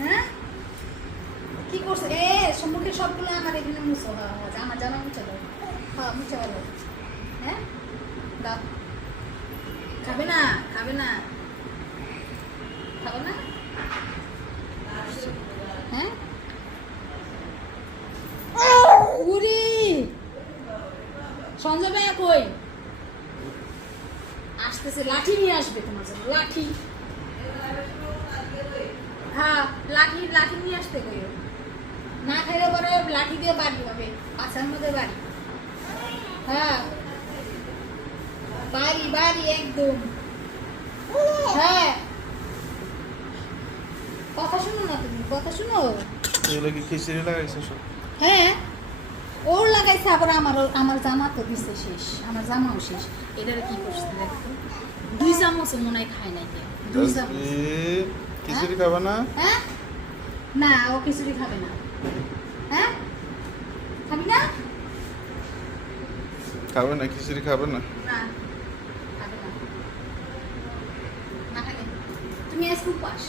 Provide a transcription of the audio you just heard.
হ্যাঁ? কি করছে? এ, সম্মুখে সবগুলো আমার এখানে মুছো হ্যাঁ জামা জামা মুছে দাও। হ্যাঁ মুছে ভালো হ্যাঁ? দাও। খাবে না খাবে না। খাবে না? হ্যাঁ? উরি! সঞ্জয় ভাইয়া কই? আসতেছে, লাঠি নিয়ে আসবে তোমার জন্য, লাঠি। হ্যাঁ লাঠি লাঠি নিয়ে আসতে কইও না খাইলে পরে লাঠি দিয়ে বাড়ি হবে পাছার মধ্যে বাড়ি। হ্যাঁ বাড়ি বাড়ি একদম। হ্যাঁ। কথা শুনো না তুমি কথা শুনো। এগুলো কি খিচুড়ি লাগাইছে সব? হ্যাঁ ওর লাগাইছে আবার আমার আমার জামা তো দিছে শেষ আমার জামাও শেষ। এটার কি করছে দেখো? দুই চামচ মনে হয় খায় নাই দুই চামচ। খিচুড়ি খাবে না? হ্যাঁ? না ও খিচুড়ি খাবে না। হ্যাঁ? খাবি না? খাবে না খিচুড়ি খাবে না। তুমি আজকে উপাস